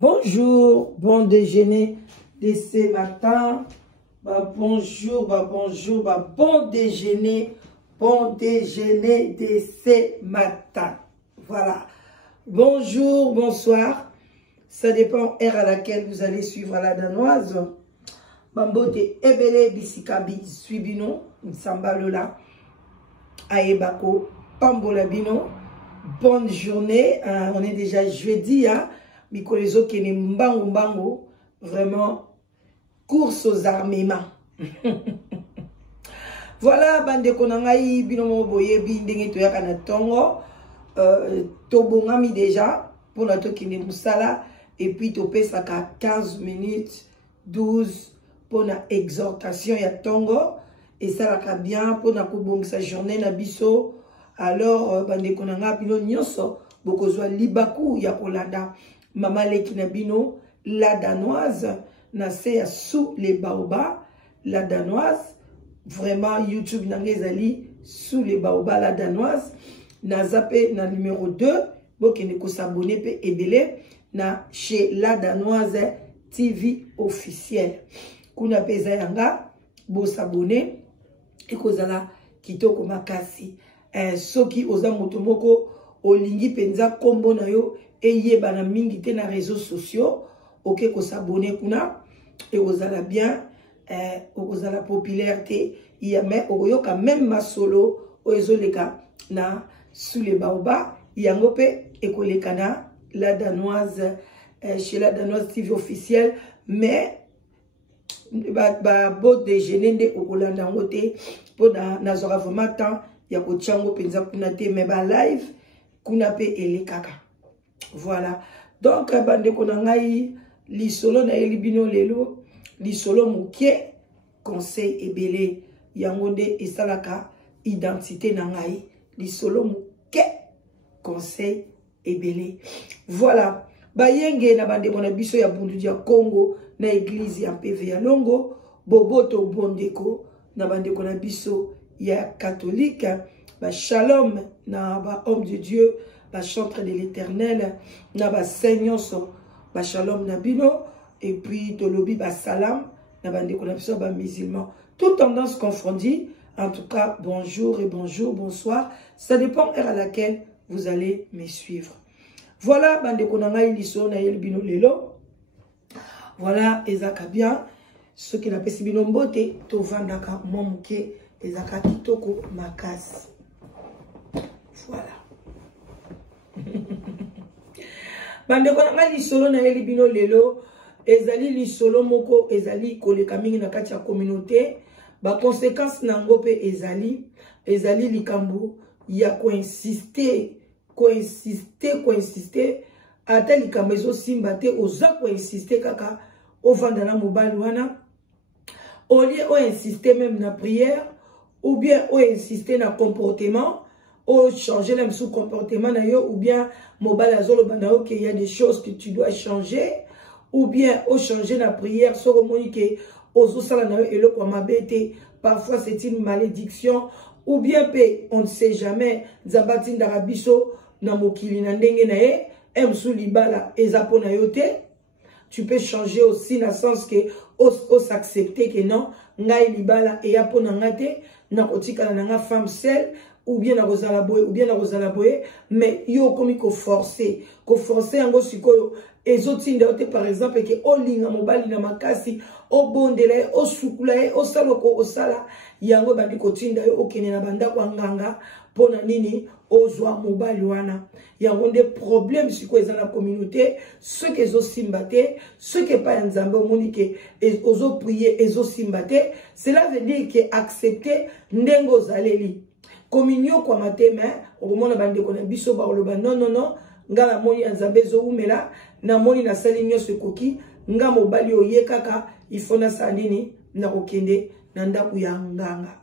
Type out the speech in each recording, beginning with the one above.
Bonjour, bon déjeuner de ce matin. Bonjour, bon déjeuner de ce matin. Voilà. Bonjour, bonsoir. Ça dépend heure à laquelle vous allez suivre la danoise. Bambote ebele bisikabi suibino, sambalola, aebako, pambola bino. Bonne journée. On est déjà jeudi, hein. Mikolezo kene mbango, vraiment course aux armements. Voilà, bande konangai binomo boye bindenge toyaka na tongo. Tobongami déjà pour la tokine musala et puis topé ça 15 minutes 12 pour la exhortation ya tongo et ça la bien pour na kubongisa journée na biso. Alors bande konanga bino nyonso bokozwa libaku ya kolanda Mama leki na bino la danoise na se sous les baobas la danoise vraiment YouTube nangezali sous les baobas la danoise na zappé na numéro 2 bokene ko s'abonner pe ebele na chez la danoise TV officiel kuna peza yanga bo s'abonner et kozala kitoko makasi soki oza motomoko olingi penza kombo na yo eye bana mingi te na réseaux sociaux ok ko s'abonner kuna et ozala bien ozala popularité ya mais oyoka même masolo oyezoleka na sous les baobas yango pe ekoleka na la danoise chez la danoise TV officielle mais beau déjeuner de okolanda ngote pour na zora vraiment temps ya ko tchango penza kuna te mais ba live kuna pe elekaka. Voilà. Donc bande konangai li solo na elibino lelo li solo mukie conseil ebele yangonde esalaka identité na ngai li solo mukie conseil ebele. Voilà. Bayenge na bande mona biso ya bundu dia Congo na église ya PV ya Longo boboto bondeko na bande kona biso ya catholique ba shalom na ba homme de Dieu ba chantre de l'Éternel na ba seigneur ba shalom na bino et puis tolobi ba salam na bande kona biso ba musulman toute tendance confondue. En tout cas bonjour et bonjour bonsoir, ça dépend heure à laquelle vous allez me suivre. Voilà bande konanga iliso na yelbino lelo. Voilà ezaka bien ce qui n'a pas si bino mbote to vandaka momuke ezaka kitoko makasi. Voilà. Bande konanga lisolo na yelbino lelo ezali lisolo moko ezali koleka mingi na kati ya communauté ba conséquences nango pe ezali likambo ya koinsister ata likambo ezo simba te oza koinsister kaka ovanda na mobali wana au lieu o insister même na prière ou bien o insister na comportement o changer même sous comportement na yo ou bien mobali azoloba na yo qu'il y a des choses que tu dois changer ou bien o changer na prière soko moni ke ozo sala na yo eloko mabe te parfois c'est une malédiction ou bien pe on ne sait jamais nzambati ndarabiso na mokili na ndenge na ye emsu libala ezapo na yo te. Tu peux changer aussi dans le sens que on s'accepter que non ngai libala et ya pona ngate na kotika na nga femme seule ou bien na rozala boye mais yo komi ko forcer yango sikoyo ezotinda te par exemple que olinga mobali na makasi obondela o sukula o saloko o sala yango bandi kotinda yo okene na banda kwa nganga pona nini ozwa mobali wana yango nde problème siko eza na communauté ceux qui ezo simbate ceux qui pas nzambe omoni ke ozo prier ezo simbate cela veut dire que accepter ndengo zaleli communion kwa mateme okomona bande kona biso ba oloba non ngala moni nzambe zo umela na moni na sali nyonso ekoki nga mobali oye kaka ifona sandini na kokende na ndaku ya nganga.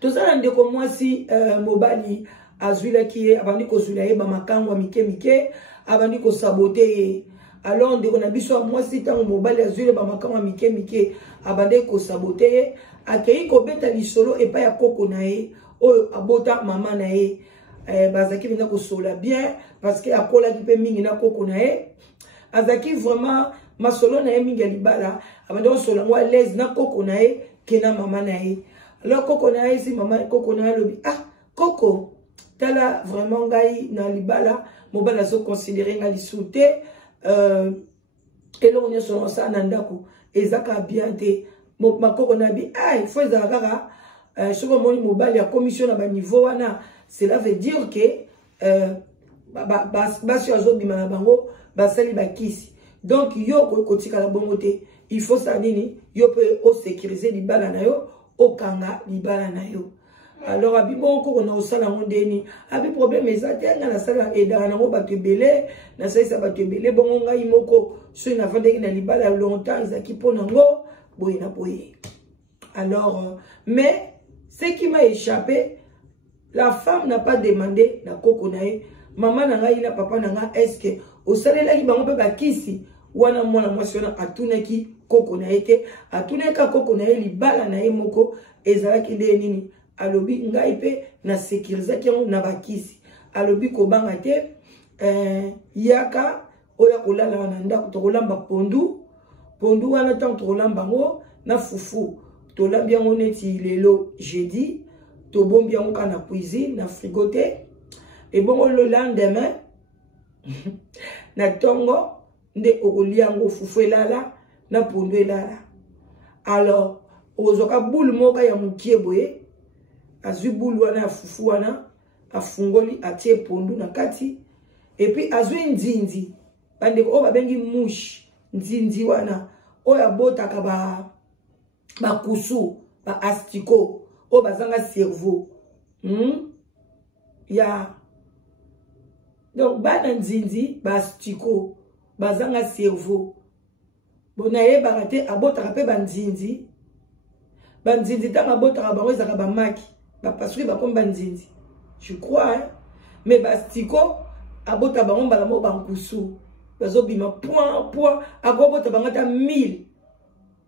Tozala ndeko mwasi mobali azwila ki abandi kozwila ye ba makango mike abandi ko saboter alors ndeko na biso mwasi tango mobali azwila ba makango mike abandi ko saboter akei ko beta lisolo epa ya koko na ye oyo abota mama na ye bazaki bina ko sola bien parce que akola ki pe mingi na koko na ye azaki vraiment masolo na ye mingi ya libala abanda kosola ngo alaise na koko na ye ke na mama na ye. Alors koko na ye si mama koko na ye alobi ah koko tala vraiment ngai na libala mobala zo considérer nga lisu te eloko nyonso naosala na ndako ezaka bien te makoko na bi ai fo ezala kaka soki omoni mobali akomi na baniveau wana cela veut dire que basi azobima na bango basali bakisi. Donc yo kotikala bongo te, il faut ça nini yo pe o sécuriser libala na yo okanga libala na yo. Alors abi bon ko na osala ngondeni abi problème ezate nga na sala edana ngo bato belé na saisa bato belé bongo ngai moko so na vandeki na libala longtemps ezaki pona ngo boye na boye. Alors mais ce qui m'a échappé, la femme n'a pas demandé na koko na ye maman na ngai na papa na nga est-ce que au salelaki bango pe bakisi wana mwana mwasi wana atunaki koko na ye te atunaka koko na ye libala na ye moko ezalaki nde nini alobi ngai pe na sécurisaki yango na bakisi alobi kobanga te yaka oya kolala wana ndako tokolamba pondu wana ntango tokolamba ngo na fufu tolambi yango neti lelo jeudi tobombi yango ka na cuisine na frigo te et bon le lendemain na tongo nde okolia yango fufu elala na pondu elala. Alors ozoka boule moka ya mukie boye azwi boule wana ya fufu wana afungoli atie pondu na kati et puis azwi nzinzi bandeko oyo babengi mouche nzinzi wana oyo abotaka bakusu ba astiko oyo bazanga cerveau ya donc bana nzinzi ba astiko bazanga cerveau bona yebaka te abotaka pe banzinzi tanga abotaka bango ezaka bamaki bapasuri bakomi banzinzi je crois hein? Mais bastiko abota bango mbala mo bankusu bazobima point akobota bango ta 1000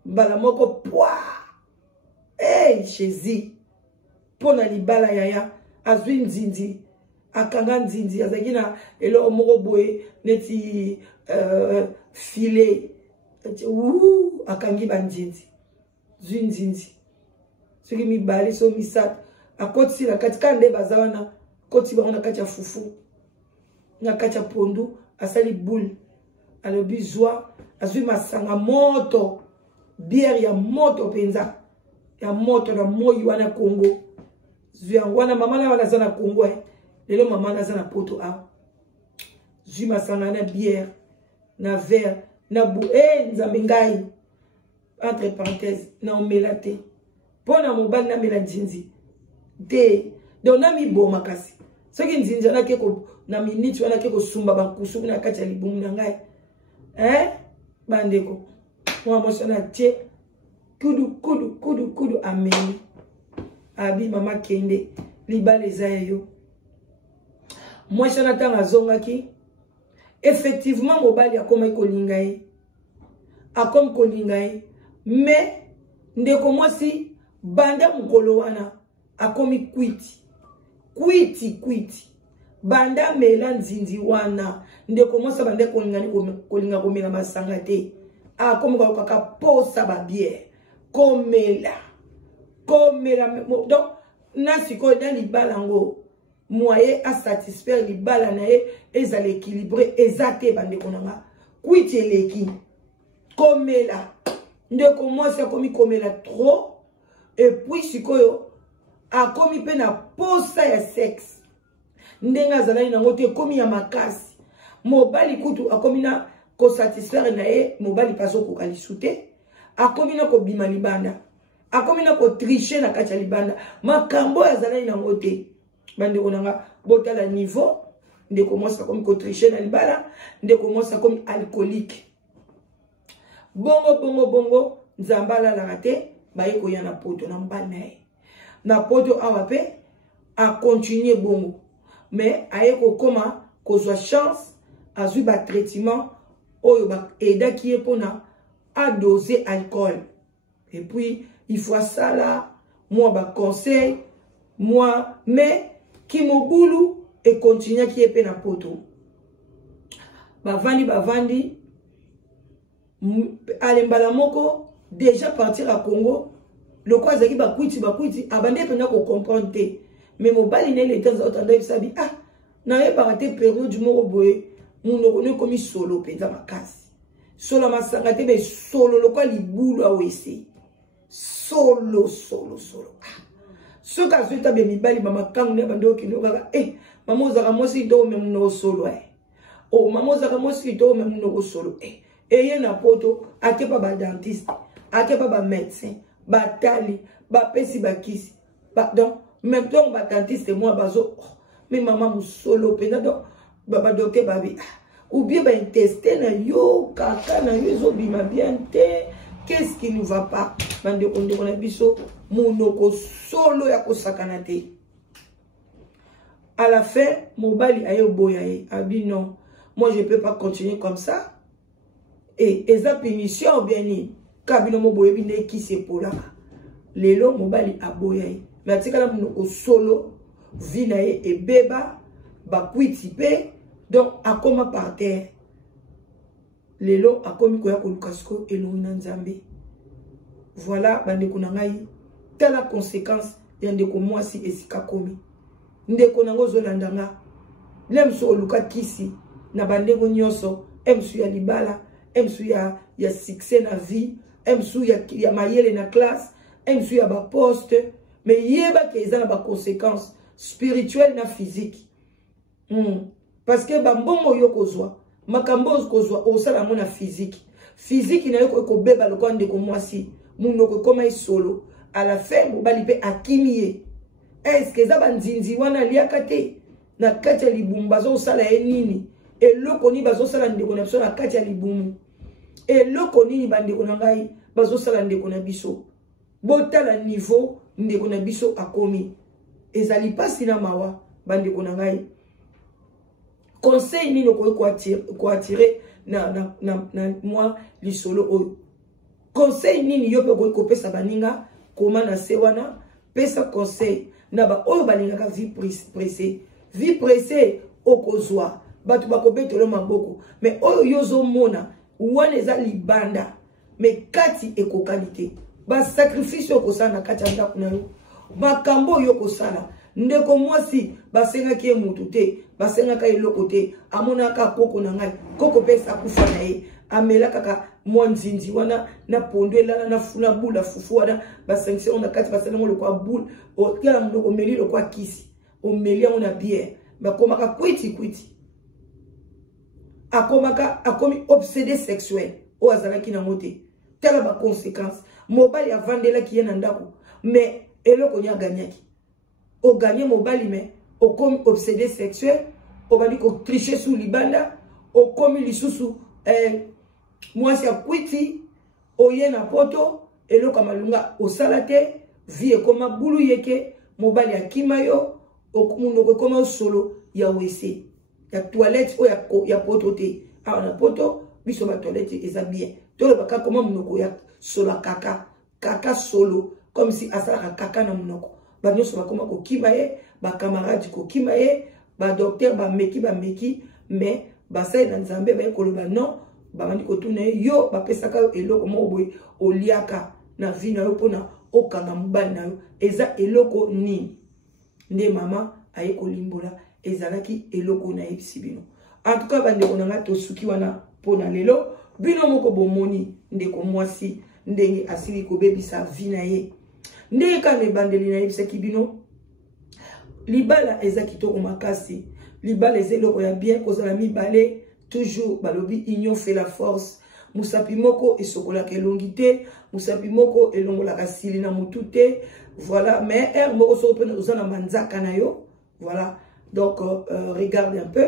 mbala moko hey Jésus pona libala yaya azwi nzinzi akanga nzinzi azaki na elo moko boye neti filet akangi banzinzi zwi nzinzi soki mibali so misatu akoti la kati kande bazawana koti bango na kati ya fufu na kati ya pondu asali boule alobi zwa azwi masanga moto bière ya moto penza ya moto na moyi wana Congo zwi yango wana mama na wana za na Congo lelo mama na za na poto a zwi masanga na bière na verre na bu nzambe ngai entre parenthèses na omelate pona mobali na mela nzinzi de donc na mi boma kasi soki nzinzi na keko na minute wana keko sumba bankusu na kati ya libumu na ngai bandeko mwa moso na tie kudu ameni abi mama kende libala eza yo mwasi na tanga zongaki effectivement mobali akoma kolinga ye akom kolinga ye mais ndeko mwasi banda mukolo wana akomi kwiti banda mela nzinzi wana ndeko mwasi banda kolinga komela masanga te akomi kaka posa ba bière komela donc nasi ko dans libala ngo moyen à satisfaire libala na ye ezala équilibré ezate bandeko nanga kwiti eleki komela ndeko mwasi akomi komela trop et puis sikoyo akomi pe na posa ya sexe ndenga azalani nango te komi ya makasi mobali kutu akomi na ko satisfaire na ye mobali paso ko kalisute akomi na ko bima libanda akomi na ko tricher na kati ya libanda makambo azalani nango te bandeko nanga botala niveau ndeko mwasi akomi ko tricher na libala ndeko mwasi akomi alcoolique bongo nzambala la rate baye koya na poto na mbala na poto awa pe a continuer bongo mais aye ko koma kozwa chance azwi ba traitement oyo ba aida qui est pona à doser alcool et puis il faut ça là moi ba conseil moi mais qui mobulu et continuer qui est pe na poto bavandi alembala moko déjà partir à Congo le quoi zaki bakwiti abande pena ko comprendre te mais mobali ne le temps otanda bisabi ah na ye parate période moko boye munoko ne komi solo penza makasi solo masanga te be solo le quoi libulu awese solo ah so ka suita be mibali mama kangu ne bando kino kaka mama ozaka mosi do me muno solo oh mama ozaka mosi do me muno solo ye na poto akepa ba dentiste akepa ba médecin batali ba pesi ba kisi donc même temps ba dentiste moi bazo mais maman musolo pena donc ba docteur babi ou bien ba intestin na yo kaka na yo zo bima bien te qu'est-ce qui nous va pas bande on a biso monoko solo ya kosakana te à la fin mobali ayo boya abi non moi je peux pas continuer comme ça et eza punition bien ni kabino mo boye bi ne ki se pola lelo mobali aboya mais atikala monoko solo vina e beba ba kwiti pe donc akoma par terre lelo akomi ko ya ko lukasko elona nzambe voilà bande kunangai tala conséquence ya ndeko mwasi esika komi ndeko nango zolandanga lemso luka kisi na bandengo nyonso emsu ya libala emsu ya succès na vie emsu ya mayele na classe emsu ya ba poste mais yeba ke eza na ba conséquences spirituelles na physique parce que bambongo yo kozwa makambo kozwa osala mona physique na yo ko beba le konde ko mwasi munoko koma solo à la fin mobali pe akimie est-ce que za banzinzi wana liaka te na kati ya libumba zo sala nini eloko ni bazo sala ndeko na biso na kati ya libumu eloko nini bandeko na ngai bazo sala ndeko na biso botala niveau ndeko na biso akomi ezali pasi na mawa bandeko na ngai conseil nini ko attirer na moi lisolo o conseil nini yo pe ko pesa baninga koma na se wana pesa conseil na ba oyo balingaka vie pressée okozwa batu bakobetolo maboko mais oyo yozo mona wana eza libanda mais kati ekokalité ba sacrifice okosala na kati ya ndako na yo makambo yo kosala ndeko mwasi basengaki ye mutu te basengaka eloko te amonaka koko na ngai koko pesa kufa na ye amela kaka mwanzinzi wana na pondo elala na funa bula fufu wana basengise on na kati basengo le kwa boule o kala ndoko meli le kwa kisi o meli on na bière bakomaka kwiti akomi obsédé sexuel o azalaki na moté tala ba conséquence mobali avandela ki yena ndako mais eloko nya gagnaki o gagner mobali mais o comme obsédé sexuel o bali ko tricher sous libanda o komi lisusu mwasi ya kwiti oye na poto eloko malunga osalate vie koma bulu yeke mobali akima yo okumunoko koma solo ya wese ya toilette o ya poto te na poto biso ba toilette eza bien tolo baka koma munoko ya solo kaka solo comme si asala kaka na munoko ba nyoso bakoma ko kima ye ba camarade ko kima ye ba docteur ba meki mais ba sai na nzambe ba ekoloba non bamandi kotuna yo bapesaka eloko mo boye oliaka na vie na yo pona okanga mobali na yo eza eloko nini nde mama aye kolimbola ezalaki eloko na yebisi bino en tout cas bandeko na nga tosuki wana pona lelo bino moko bomoni ndeko mwasi ndenge asili kobebisa vie na ye ndenge kama ebandeli na yebisaki bino libala eza kitoko makasi libala eza eloko ya bien kozala mibale toujours balobi union fait la force musapi moko esokolaka elongi te musapi moko elongolaka sili na mutu te voilà mais moko soko pena oza na manzaka na yo voilà donc regardez un peu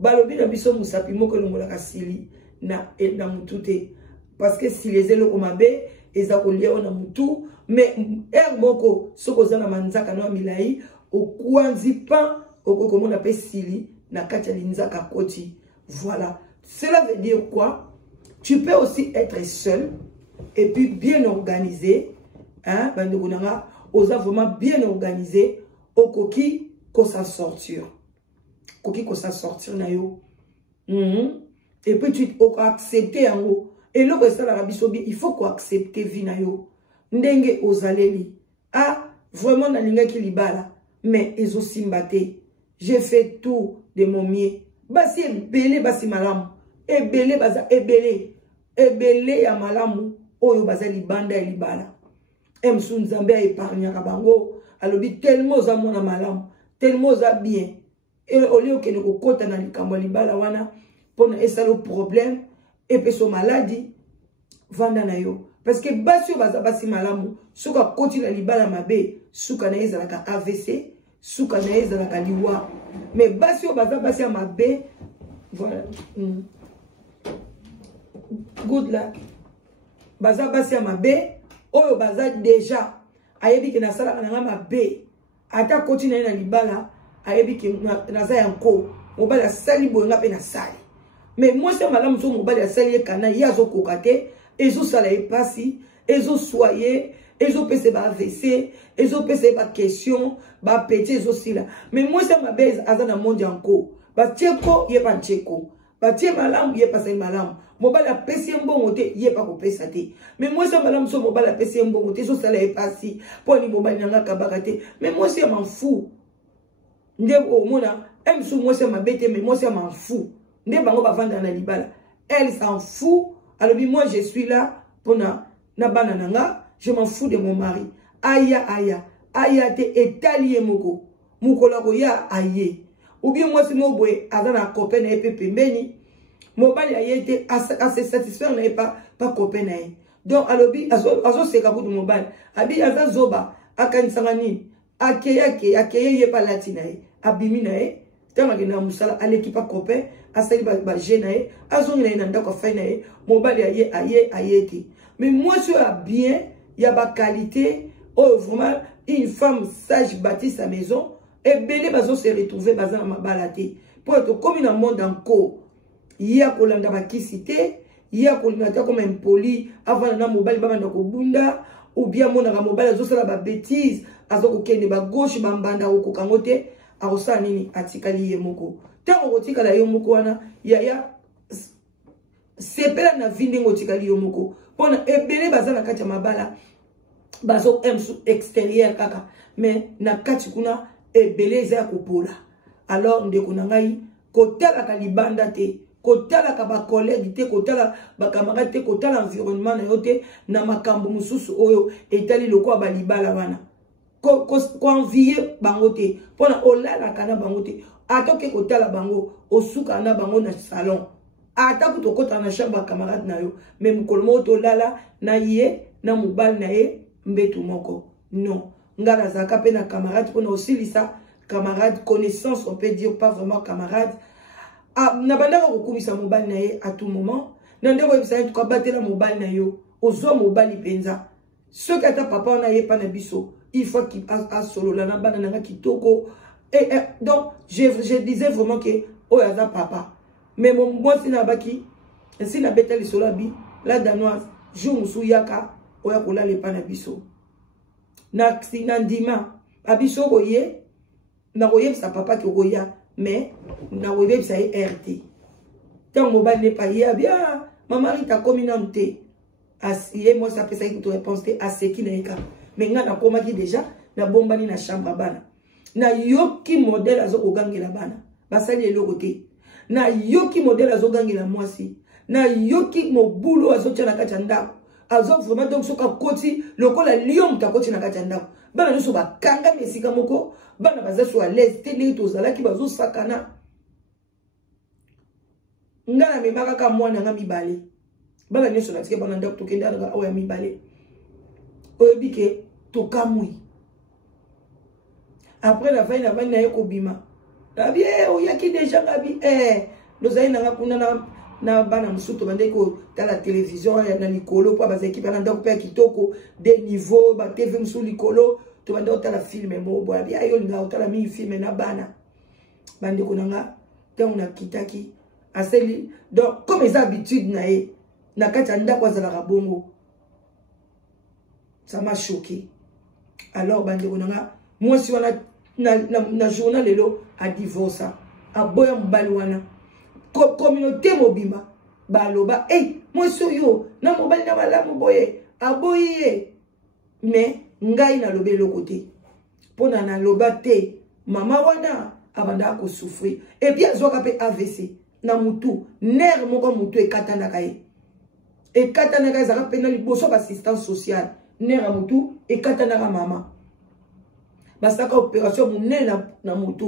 balobi na biso musapi moko elongolaka sili na mutu te parce que si les eloko mabe eza kolia na mutu mais moko soko oza na manzaka na milai okwanzi pa okokomona pe sili na kati ya linzaka koti. Voilà. Cela veut dire quoi? Tu peux aussi être seul et puis bien organisé. Hein? Osa vraiment bien organisé. Au coquille, qu'on s'en sortir. Coquille, qu'on s'en sortir. Et puis tu accepter en haut. Et là, il faut qu'on accepte vie na yo. Ndenge ozaleli. Ah, vraiment, na linga ki libala. Mais, ezo simbate. J'ai fait tout de mon mieux. Basi ebele, basi malamu. Ebele, baza ebele. Ebele ya malamu. Oyo baza libanda ya libala. Emsu Nzambe a épargné bango. Alobi tellement za mona malamu. Tellement za bien. Et au lieu que nous kota na likambo libala wana. Pour esa le problème. Et puis son maladie. Vanda na yo. Parce que basi yo baza basi malamu. Souka koti la libala mabe. Souka na eza laka AVC. Souka na eza laka liwa. Mais basi yo baza basi ya mabe. Voilà. Good luck. Baza basi ya mabe. Oyo baza déjà. Ayebi ke nasala kananga mabe. Ata koti na libala. Ayebi ke naza yanko. Mobala sali boyenga pe na sali. Mais moi c'est malamu so mobala sali kana yazo kokate. Ezo sala epasi. Ezo soye. Ezo pese ba AVC. Ezo pese ba question. Ba petit ezo sila. Mais moi c'est mabe azana monde yanko. Ba tcheko yepa tcheko. Ba tche malamu yepa sa malamu. Mobala pesi mbongo te yepa ko pesa te. Mais moi c'est malamu so mobala pesi mbongo te so sala epasi. Poni mobala nyanga kabaka te. Mais moi c'est m'en fous. Ndebo mona emsu moi c'est mabete mais moi c'est m'en fous. Ndeba ngo ba vanda na libala. Elle s'en fout. Alors moi je suis là pour na bana nanga, je m'en fous de mon mari. Aya aya. Aya te etali moko. Mukola ko ya aye. Ou bien moi c'est mo boy azana copain na pepe mbeni. Mobali ayete assez satisfaire na pas copain na. Donc alobi azo seka ku mobali. Abi aza zoba akanisanga nini? Akeye ye pa latina e. Abimi na e. Tama ke na musala alekipa copain asali ba jeune e. Azongi na ina ndako fa na e. Mobali ayete. Mais moi je suis bien, il y a ba qualité. Oh vraiment une femme sage bâtit sa maison. Et belé bazo se retrouver bazana mabalate. Pour être comme dans le monde encore. Il y a kolanda ba kisite, il y a kolanda comme impoli avant na mobile ba na ko bunda ou bien mona ka mobile azo sala ba bêtise, azo ko kende ba gauche ba mbanda ko kangote, arosa nini atikali ye moko. Tango ko tikala yo moko wana, ya sepela na vindi ngotikali yo moko. Pona ebele bazana kati ya mabala bazo emsu extérieur kaka, mais na kati kuna ebele za kopola. Alors ndeko na ngai kotala ka libanda te, kotala ka ba collègue te, kotala ba camarade te, kotala environnement na yote na makambo mususu oyo etali lokwa ba libala wana. Ko envier bango te, pona olala kana bango te. Atoke kotala bango osuka na bango na salon. Ata kutokota na chambre camarade na yo, même kolmo to lala na ye na mobile na ye mbetu moko. Non, ngala zaka pe na camarade pona osilisa camarade connaissance, on peut dire pas vraiment camarade. Ah, na banda ko kumisa mobile na ye à tout moment. Na ndeko bisa en tout cas batela mobile na yo, ozo mobile penza. Ce que ta papa na ye pa na biso, il faut qu'il a solo la na bana na kitoko. Et donc je disais vraiment que oyaza papa. Mais moi si na baki, si na beta li solabi, la danoise, jour musu yaka, oya kola le pa na biso. Na ndima, abiso koye, na koye sa papa ki koya, mais na koye sa RT. Tant mobile n'est pas hier, bien, ma mari t'a commis un thé. Asiye, moi ça fait ça qui te réponse à ce qui n'est pas. Mais nga na koma ki déjà, na bombani na chambre bana. Na yoki modèle azo kogangi la bana. Basali le côté. Na yoki modèle azo gangi la mwasi. Na yoki mo boulot azo tia na kati ya ndako. Azo vraiment donc soka koti lokola lion ta koti na kati ya ndako. Bana nyonso bakanga mesika moko, bana baza so à l'aise tele to zala ki bazo sakana. Ngana me makaka mwana nga mibale. Bana nyonso na tike bana ndako to kenda nga oya mibale. Oyebike to kamui. Après la fin na yeko bima. Tabi oyaki déjà ngabi nous allons na kuna na bana musuto bande ko ta la télévision na likolo pa ba équipe na ndako pa kitoko des niveaux ba TV musu likolo to bande ta la film mo bo abi ayo nga ta la mi film na bana bande ko nga tango na kitaki aseli donc comme les habitudes na kati ndako za la bongo ça m'a choqué. Alors bande ko nga moi si wana na journal lelo a divorce a boya mbali wana communauté mobima baloba moi soyo na mobali na malamu boye aboye mais ngai na lobé le côté pona na loba te mama wana abanda ko souffrir et puis azoka pe AVC na mutu nerf moko mutu ekatana kai zaka pe na liboso ba assistance sociale nerf mutu ekatana ka mama basaka opération munene na mutu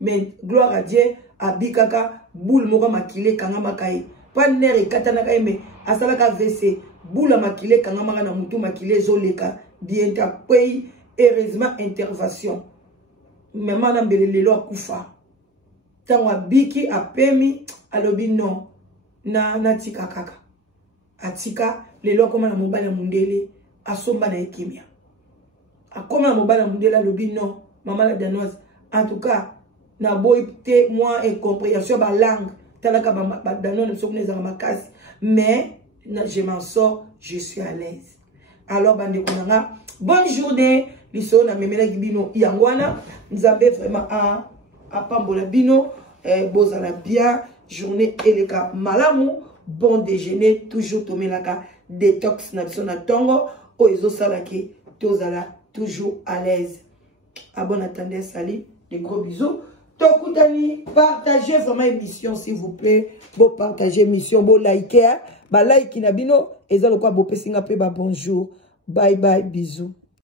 mais gloire à Dieu abikaka boule moko makile kanga makai pas nerf ekatana kai mais asalaka AVC boule makile kanga maka na mutu makile zoleka bien ta pays heureusement intervention mais mana mbele lelo akufa tango abiki apemi alobi non na tika kaka atika lelo akoma na mobali ya mundele asomba na ekimia akoma na mobali ya mundele alobi non mama la danoise en tout cas na boy te moi incompréhension ba langue talaka ba danone sokune za makasi mais je m'en sors, je suis à l'aise. Alors bande konanga bonne journée liso na memela bino yangwana nzambe vraiment a pambola bino bozala bien journée eleka malamu bon déjeuner toujours tomelaka détox na biso na tongo o ezo salaki tozala toujours à l'aise. À bon attendez, salut, des gros bisous. Tokutani, partagez vraiment émission s'il vous plaît. Bon partagez émission, bon liker, ba like na bino ezalo kwa bo pesinga pe ba bonjour. Bye bye, bisous.